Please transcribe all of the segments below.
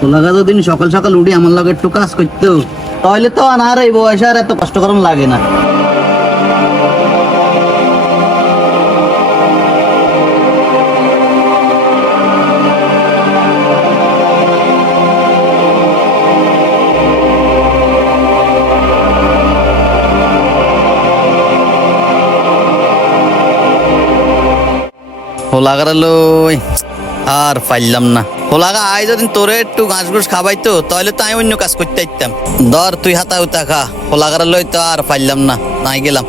তোলাগা যদি সকাল সকাল উঠি আমার লগে একটু কাজ করতো তাহলে তো আর এই বয়সে আর এত কষ্ট করার লাগে না। হোলাগার লই আর পাইলাম না। হোলাগা আই যদি তোরে একটু ঘাস ঘুষ খাবাইতো তাহলে তো আমি অন্য কাজ করতে পারতাম। ধর তুই হাতা উতা খা, হোলাগার লই তো আর পাইলাম না, নাই গেলাম।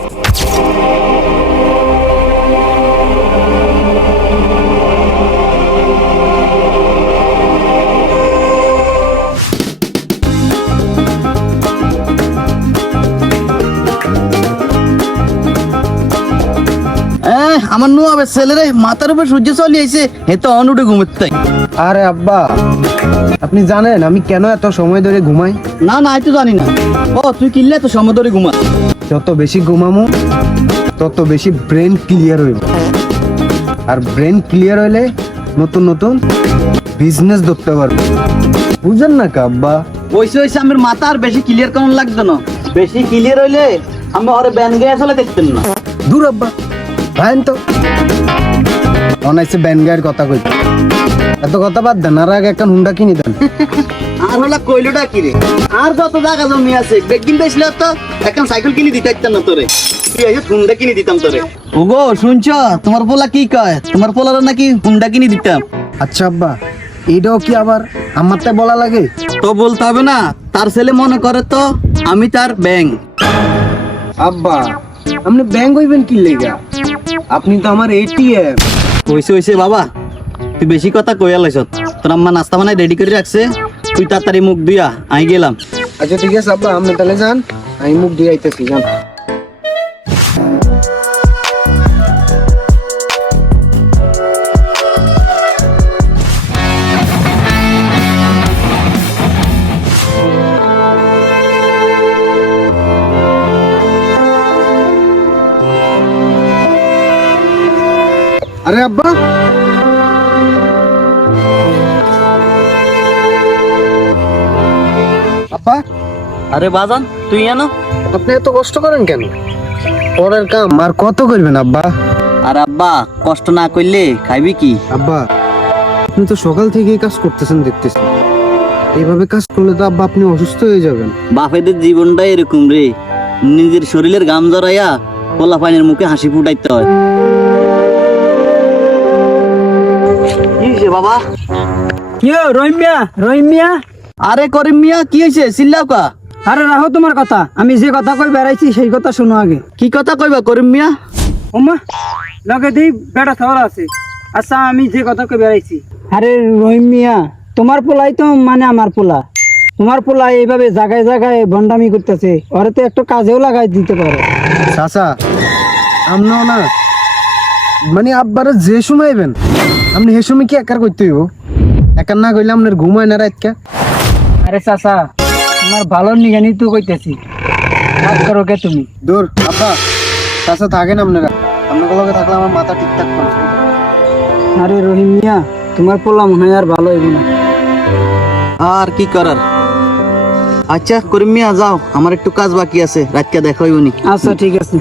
আমার নো আবে ছেলেরে মাথার উপর সূর্য চলে আইছে, হে তো অনুটে ঘুমোতে। আরে আব্বা, আপনি জানেন আমি কেন এত সময় ধরে ঘুমাই? না না, আমি তো জানি না। ও তুই কিনলে তো সময় ধরে ঘুমা। যত বেশি ঘুমামো তত বেশি ব্রেন ক্লিয়ার হইব, আর ব্রেন ক্লিয়ার হইলে নতুন নতুন বিজনেস ধরতে পারবো। বুঝেন না কা আব্বা? ওইসে ওইসে আমার মাথা আর বেশি ক্লিয়ার কেমন লাগতো না। বেশি ক্লিয়ার হইলে আমি ওরে ব্যান গিয়ে আসলে দেখতেন না। দূর আব্বা, ভাইন তো অনাইসে ব্যান গায়ের কথা কই, এত কথা বাদ দেন, আর আগে একটা হুন্ডা কিনে দেন। আর হলা কইলোটা কি রে, আর যত জায়গা জমি আছে বেগিন বেচলে তো এখন সাইকেল কিনে দিতে পারতাম না তোরে, তুই আগে হুন্ডা কিনে দিতাম তোরে। ওগো শুনছ, তোমার পোলা কি কয়? তোমার পোলার নাকি হুন্ডা কিনে দিতাম। আচ্ছা আব্বা, এইটাও কি আবার আমারটা বলা লাগে? তো বলতে হবে না, তার ছেলে মনে করে তো আমি তার ব্যাং। আব্বা আপনি ব্যাংক হইবেন কি লেগা? আপনি তো আমার এটিএম। ওইসে ওইসে বাবা, তুই বেশি কথা কইয়া লাইছ। তোর আম্মা নাস্তা বানাই রেডি করে রাখছে, তুই তাড়াতাড়ি মুখ ধুইয়া আই গেলাম। আচ্ছা ঠিক আছে আব্বা, আপনি তাহলে যান, আমি মুখ দিয়ে আইতেছি, যান। আরে আব্বা, আপা আরে বাজান তুই এনো, আপনি এত কষ্ট করেন কেন? পরের কাম আর কত করবেন আব্বা? আর আব্বা কষ্ট না করলে খাইবি কি? আব্বা আপনি তো সকাল থেকেই কাজ করতেছেন দেখতেছি, এইভাবে কাজ করলে তো আব্বা আপনি অসুস্থ হয়ে যাবেন। বাপেদের জীবনটাই এরকম রে, নিজের শরীরের গাম জড়াইয়া পোলা পানির মুখে হাসি ফুটাইতে হয়। কি হয়েছে বাবা? কি রহিম মিয়া? আরে করিম মিয়া, কি হয়েছে? চিল্লাও কা? আরে রাখো তোমার কথা, আমি যে কথা কই বেড়াইছি সেই কথা শোনো আগে। কি কথা কইবা করিম মিয়া? ওমা লগে দেই বেটা খাওয়ার আছে। আচ্ছা আমি যে কথা কই বেড়াইছি, আরে রহিম মিয়া, তোমার পোলাই তো মানে আমার পোলা। তোমার পোলা এইভাবে জায়গায় জায়গায় বন্ডামি করতেছে, ওরে তো একটু কাজেও লাগাই দিতে পারো। চাচা আমরাও না মানে আব্বারে যে সময় আইবেন আপনি সে সময় কি একার করতে হইব? একার না কইলে আপনার ঘুম হয় না রাতকে। আরে চাচা, তোমার ভালো নিগানি তো কইতেছি, কাজ করো কে তুমি? দূর আব্বা, চাচা থাকেন আপনারা, আপনার লগে থাকলে আমার মাথা ঠিকঠাক করে। আরে রহিম মিয়া, তোমার পোলা মনে হয় আর ভালো হইব না। আর কি করার। আচ্ছা করিম মিয়া যাও, আমার একটু কাজ বাকি আছে, রাতকে দেখা হইবনি। আচ্ছা ঠিক আছে।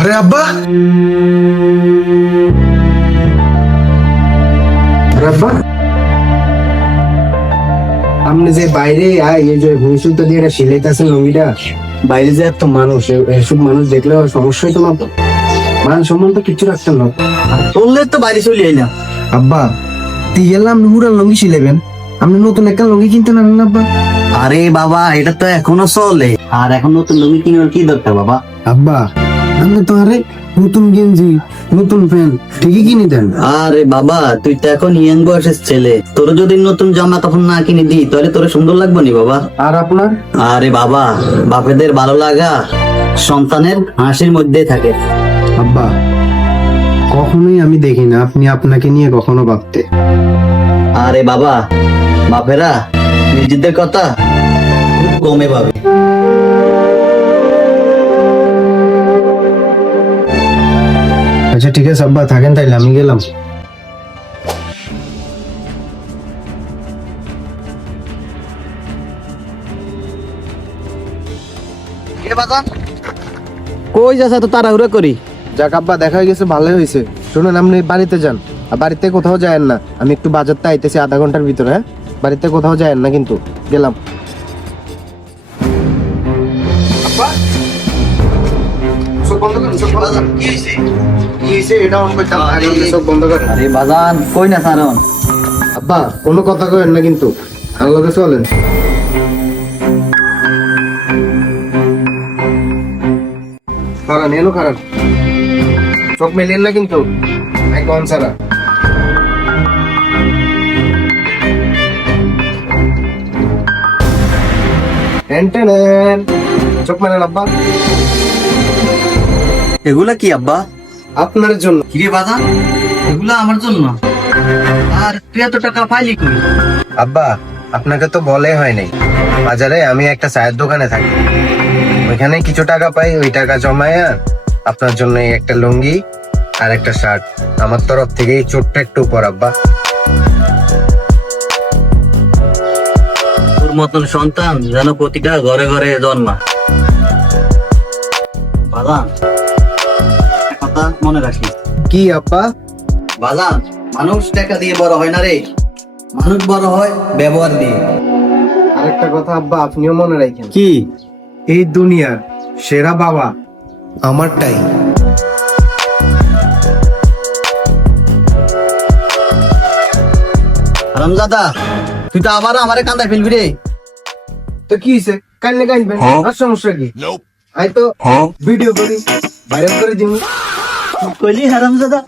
আরে আব্বা, আরে আব্বা, আপনি যে বাইরে এই যে ভবিষ্যৎ দিয়ে এটা সিলাইতেছেন লুঙ্গিটা, বাইরে যে এত মানুষ, এসব মানুষ দেখলে সমস্যাই তো না, মান সম্মান তো কিছু রাখতেন না। বললে তো বাইরে চলে আইলাম। আব্বা তুই গেলাম নুরাল লুঙ্গি সিলাইবেন, আপনি নতুন একটা লুঙ্গি কিনতে না আব্বা? আরে বাবা এটা তো এখনো চলে, আর এখন নতুন লুঙ্গি কিনার কি দরকার বাবা? আব্বা আমি তো আরে নতুন গেঞ্জি নতুন প্যান্ট ঠিকই কিনে দেন। আরে বাবা, তুই তো এখন ইয়াং বয়সের ছেলে, তোর যদি নতুন জামা কাপড় না কিনে দিই তাহলে তোর সুন্দর লাগবে নি বাবা। আর আপনার? আরে বাবা, বাপেদের ভালো লাগা সন্তানের হাসির মধ্যেই থাকে। আব্বা, কখনোই আমি দেখি না আপনি আপনাকে নিয়ে কখনো ভাবতে। আরে বাবা, বাপেরা নিজেদের কথা খুব কমে ভাবে। আচ্ছা ঠিক আছে আব্বা, থাকেন তাইলে আমি গেলাম। কই যাস তো তাড়াহুড়ো করি? যাক আব্বা, দেখা হয়ে গেছে, ভালোই হয়েছে। শুনুন, আপনি বাড়িতে যান, আর বাড়িতে কোথাও যায়েন না। আমি একটু বাজারটা আইতেছি আধা ঘন্টার ভিতরে, হ্যাঁ? বাড়িতে কোথাও যায়েন না কিন্তু। গেলাম। আরে বাজান, কই না সারন? আব্বা, কোনো কথা কইেন না কিন্তু, আমার লগে চলেন। খারান এলো, খারান, চোখ মেলেন না কিন্তু, একদম সারা। চোখ মেলেন আব্বা। এগুলা কি আব্বা? আপনার জন্য। কিরে বাজান, এগুলা আমার জন্য? আর তুই এত টাকা পাইলি কই? আব্বা, আপনাকে তো বলে হয় নাই, বাজারে আমি একটা চায়ের দোকানে থাকি, ওইখানে কিছু টাকা পাই, ওই টাকা জমায়া আপনার জন্য এই একটা লুঙ্গি আর একটা শার্ট আমার তরফ থেকে এই ছোট্ট একটু উপর। আব্বা, তোর মতন সন্তান যেন প্রতিটা ঘরে ঘরে জন্মা। বাজান, একটা কথা মনে রাখিস। কি আব্বা? বাজান, মানুষ টাকা দিয়ে বড় হয় না রে, মানুষ বড় হয় ব্যবহার দিয়ে। আরেকটা কথা আব্বা, আপনিও মনে রাখেন, কি? এই দুনিয়ার সেরা বাবা আমারটাই। হারামজাদা, তুই তো আবার আমারে কান্দায় ফেলবি রে। তো কি হয়েছে, কান্নে কানবেন, আর সমস্যা কি? আই তো ভিডিও করি, ভাইরাল করে দিন। কইলি হারামজাদা?